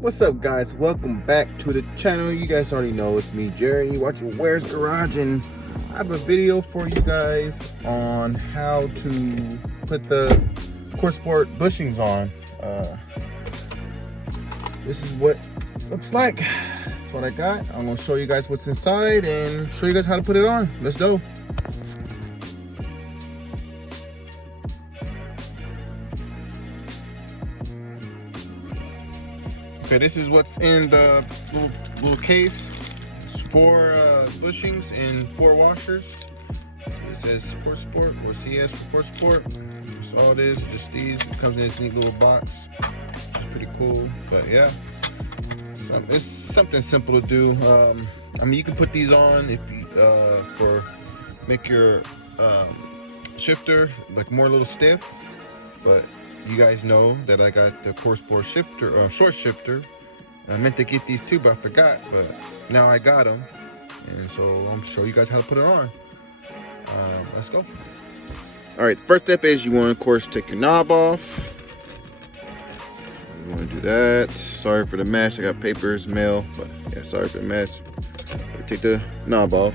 What's up, guys? Welcome back to the channel. You guys already know it's me, Jerry. You watch your Where's Garage, and I have a video for you guys on how to put the Corksport bushings on. This is what it looks like. That's what I got. I'm gonna show you guys what's inside and show you guys how to put it on. Let's go. Okay, this is what's in the little case. It's 4 bushings and 4 washers. It says Corksport or CS for Corksport. That's all it is. Just these. It comes in this neat little box. It's pretty cool. But yeah, it's something simple to do. I mean, you can put these on if you make your shifter like more a little stiff, but you guys know that I got the Corksport shifter, short shifter. I meant to get these too, but I forgot. But now I got them, and so I'm gonna show you guys how to put it on. Let's go. All right, first step is you want to, of course, take your knob off. You want to do that. Sorry for the mess. I got papers, mail, but yeah, sorry for the mess. Take the knob off,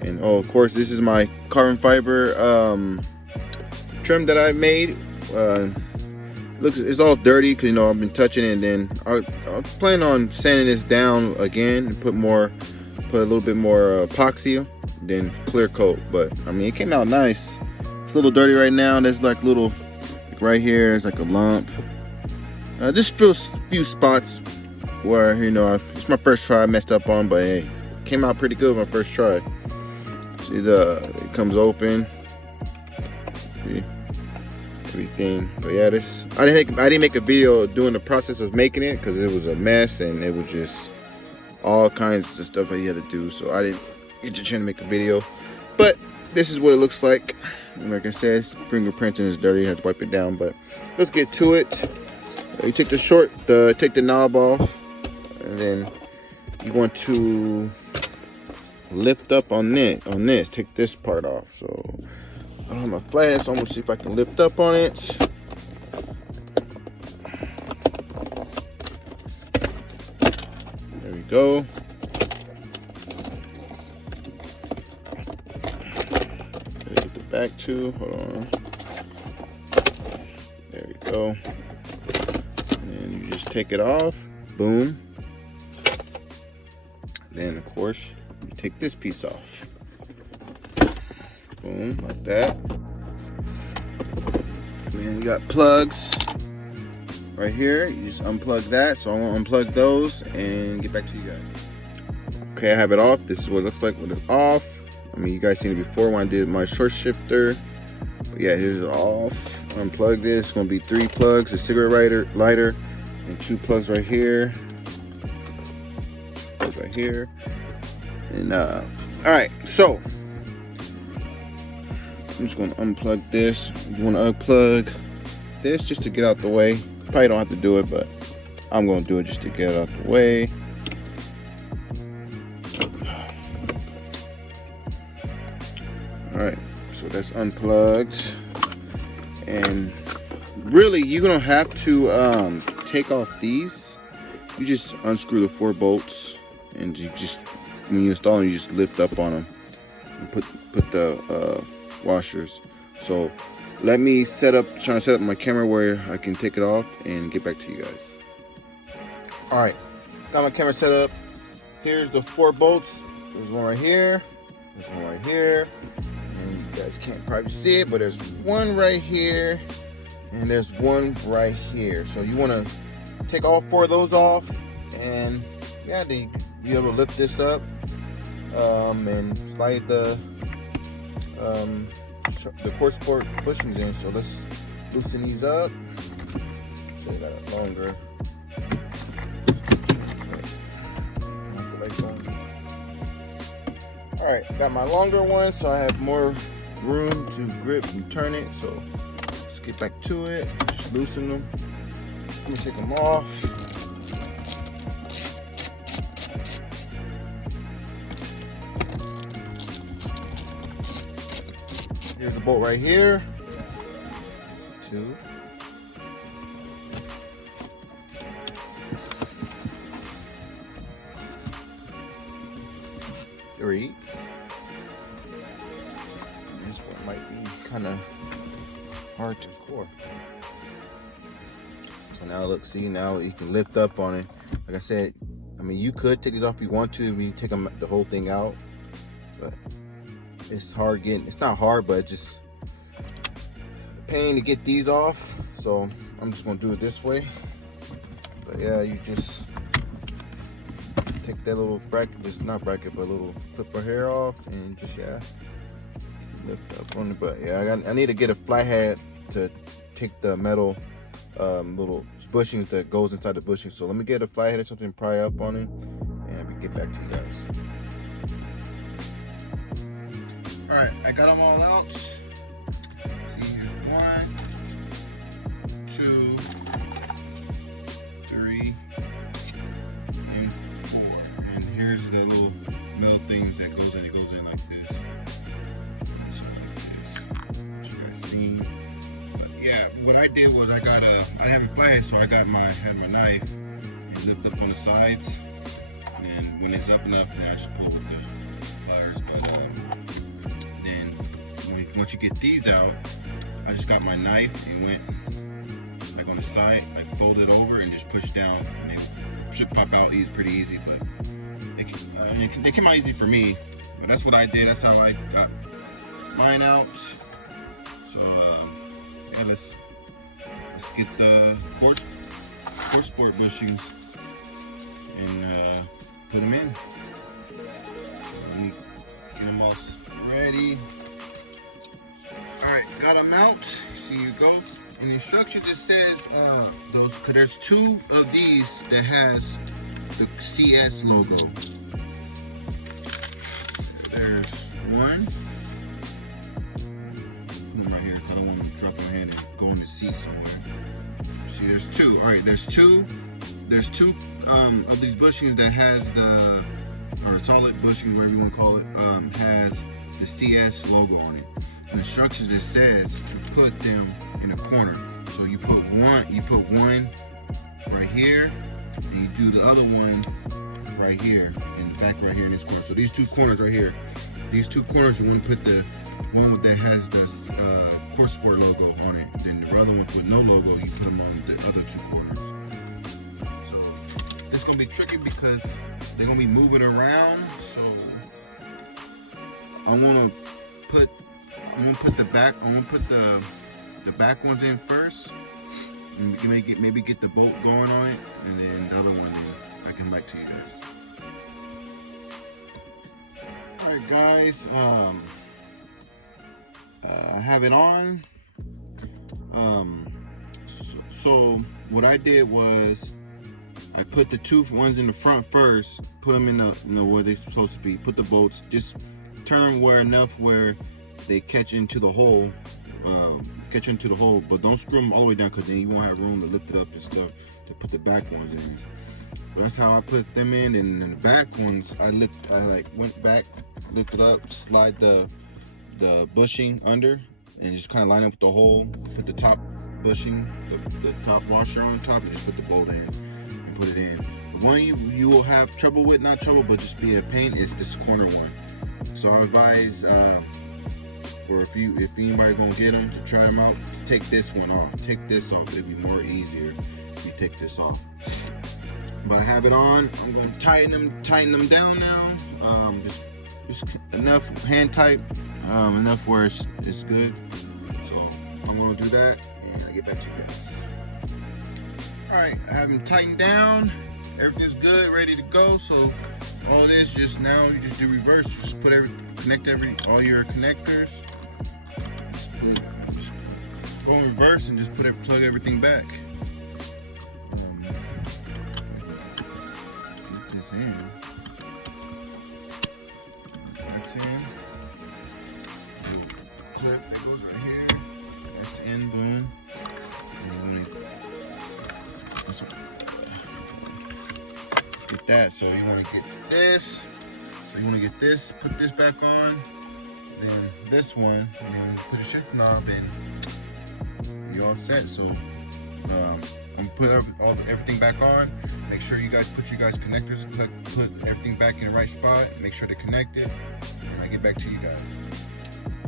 and oh, of course, this is my carbon fiber trim that I made. Looks, it's all dirty because, you know, I've been touching it, and then I plan on sanding this down again and put a little bit more epoxy, then clear coat. But I mean, it came out nice. It's a little dirty right now. There's like little, like right here, there's like a lump. Just few spots where, you know, it's my first try. I messed up on, but hey, it came out pretty good my first try. See, it comes open. See? Everything. But yeah, I didn't make a video doing the process of making it because it was a mess and it was just all kinds of stuff that you had to do, so I didn't get to try to make a video. But this is what it looks like. And like I said, it's fingerprints and it's dirty. You have to wipe it down. But let's get to it. You take take the knob off, and then you want to lift up on this. Take this part off. So I don't have my flash, so I'm gonna see if I can lift up on it. There we go. Gotta get the back too. Hold on. There we go. And you just take it off. Boom. Then of course you take this piece off. Boom, like that. And then you got plugs right here. You just unplug that. So I'm gonna unplug those and get back to you guys. Okay, I have it off. This is what it looks like when it's off. I mean, you guys seen it before when I did my short shifter. But yeah, here's it off. Unplug this. It's gonna be 3 plugs, a cigarette lighter, and 2 plugs right here. Plugs right here. And all right, so I'm just going to unplug this. You want to unplug this just to get out the way. Probably don't have to do it, but I'm going to do it just to get out the way. Alright, so that's unplugged. And really, you don't have to take off these. You just unscrew the 4 bolts, and you just, when you install them, you just lift up on them and put the washers. So let me trying to set up my camera where I can take it off and get back to you guys. All right, got my camera set up. Here's the 4 bolts. There's one right here, there's one right here, and you guys can't probably see it, but there's one right here and there's one right here. So you want to take all 4 of those off, and yeah, then you'll be able to lift this up and slide the Corksport bushings in. So let's loosen these up. So I got it longer. All right, got my longer one, so I have more room to grip and turn it. So let's get back to it. Just loosen them. Let me take them off. Here's the bolt right here. 2. 3. This one might be kind of hard to score. So now look, see, now you can lift up on it. Like I said, I mean, you could take these off if you want to. I mean, you take the whole thing out, but it's hard getting. It's not hard, but just a pain to get these off. So I'm just gonna do it this way. But yeah, you just take that little bracket, just not bracket, but a little clip of hair off, and just lift up on it. But yeah, I need to get a flathead to take the metal little bushing that goes inside the bushing. So let me get a flathead or something, pry up on it, and we get back to you guys. All right, I got them all out. See, here's 1, 2, 3, and 4. And here's the little metal things that goes in. It goes in like this. So like this. What you guys seen? Yeah, what I did was I didn't have a flathead, so I had my knife and lift up on the sides, and when it's up enough, then I just pull with the pliers. But then once you get these out, I just got my knife and went like on the side, like fold it over and just push down, and it should pop out pretty easy. But they came out easy for me. But that's what I did. That's how I got mine out. So. Yeah, let's get the Corksport bushings and put them in. Let me get them all ready. Alright, got them out. See, you go. In the instructions it says cause there's 2 of these that has the CS logo. There's 1. Right here, I don't want to drop my hand and go in the seat somewhere. See, there's 2. All right, there's two of these bushings that has the solid bushing, whatever you want to call it, has the CS logo on it. The instructions, it says to put them in a corner. So you put one right here, and you do the other one right here, and back right here in this corner. So these 2 corners right here, these 2 corners, you want to put the one that has the Corksport logo on it. Then the other one with no logo, you put them on the other 2 corners. So it's gonna be tricky because they're gonna be moving around. So I'm gonna put the back ones in first. And you maybe get the bolt going on it, and then the other one, I can back to you guys. All right, guys. I have it on. So what I did was I put the 2 ones in the front first, put them in where they're supposed to be. Put the bolts, just turn enough where they catch into the hole, but don't screw them all the way down, because then you won't have room to lift it up and stuff to put the back ones in. But that's how I put them in. And then the back ones, I went back, lifted up, slide the bushing under, and just kind of line up with the hole. Put the top bushing, the top washer on top, and just put the bolt in and put it in. The one you will have trouble with, not trouble, but just be a pain, is this corner one. So I advise for if anybody gonna get them, to try them out, to take this one off. Take this off. It'll be more easier if you take this off. But I have it on. I'm gonna tighten them down now. Just enough hand tight, enough where it's good. So I'm gonna do that, and I'll get back to you guys. All right, I have them tightened down. Everything's good, ready to go. So all this, just now you just do reverse. Just connect all your connectors. Just go in reverse and just plug everything back. Get this in. That's in. Little clip that goes right here. That's in, boom. Get that. So you want to get this. So you want to get this, put this back on, then this one, and then put a shift knob in. You're all set. So I'm gonna put everything back on. Make sure you guys put connectors, put everything back in the right spot. Make sure they're connected, and I get back to you guys.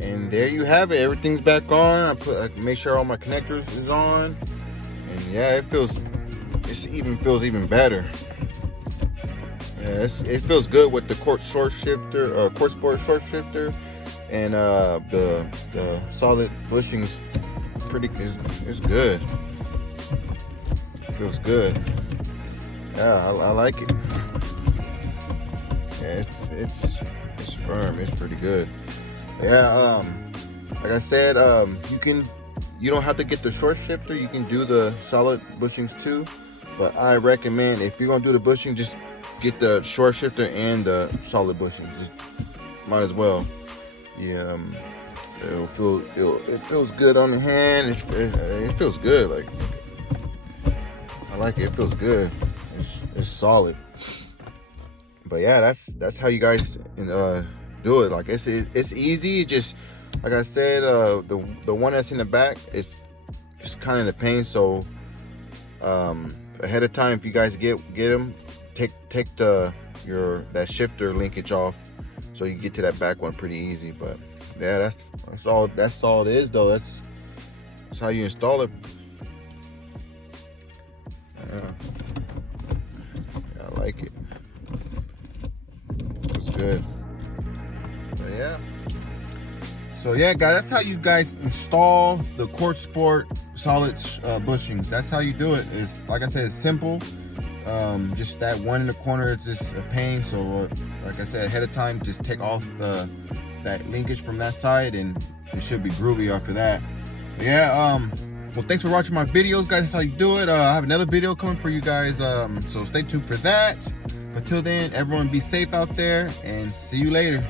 And there you have it. Everything's back on. I make sure all my connectors is on, and yeah, it feels even better. Yeah, it feels good with the Corksport Short Shifter, and the solid bushings. It's good. Feels good. Yeah, I like it. Yeah, it's firm. It's pretty good. Yeah, like I said, you don't have to get the short shifter. You can do the solid bushings too. But I recommend, if you're gonna do the bushing, just get the short shifter and the solid bushings. Just might as well. Yeah, it feels good on the hand. It feels good. Like, I like it. It feels good. It's solid. But yeah, that's how you guys do it. Like, it's easy. Just like I said, the one that's in the back is kind of the pain. So ahead of time, if you guys get them, take that shifter linkage off, so you get to that back one pretty easy. But yeah, that's all it is, though. That's how you install it. Yeah, I like it. It's good. But yeah. So yeah, guys, that's how you guys install the Corksport solid bushings. That's how you do it. It's, like I said, it's simple. Just that one in the corner, it's just a pain. So like I said, ahead of time, just take off that linkage from that side, and it should be groovy after that. But yeah, well, thanks for watching my videos, guys. That's how you do it. I have another video coming for you guys, so stay tuned for that. But till then, everyone be safe out there, and see you later.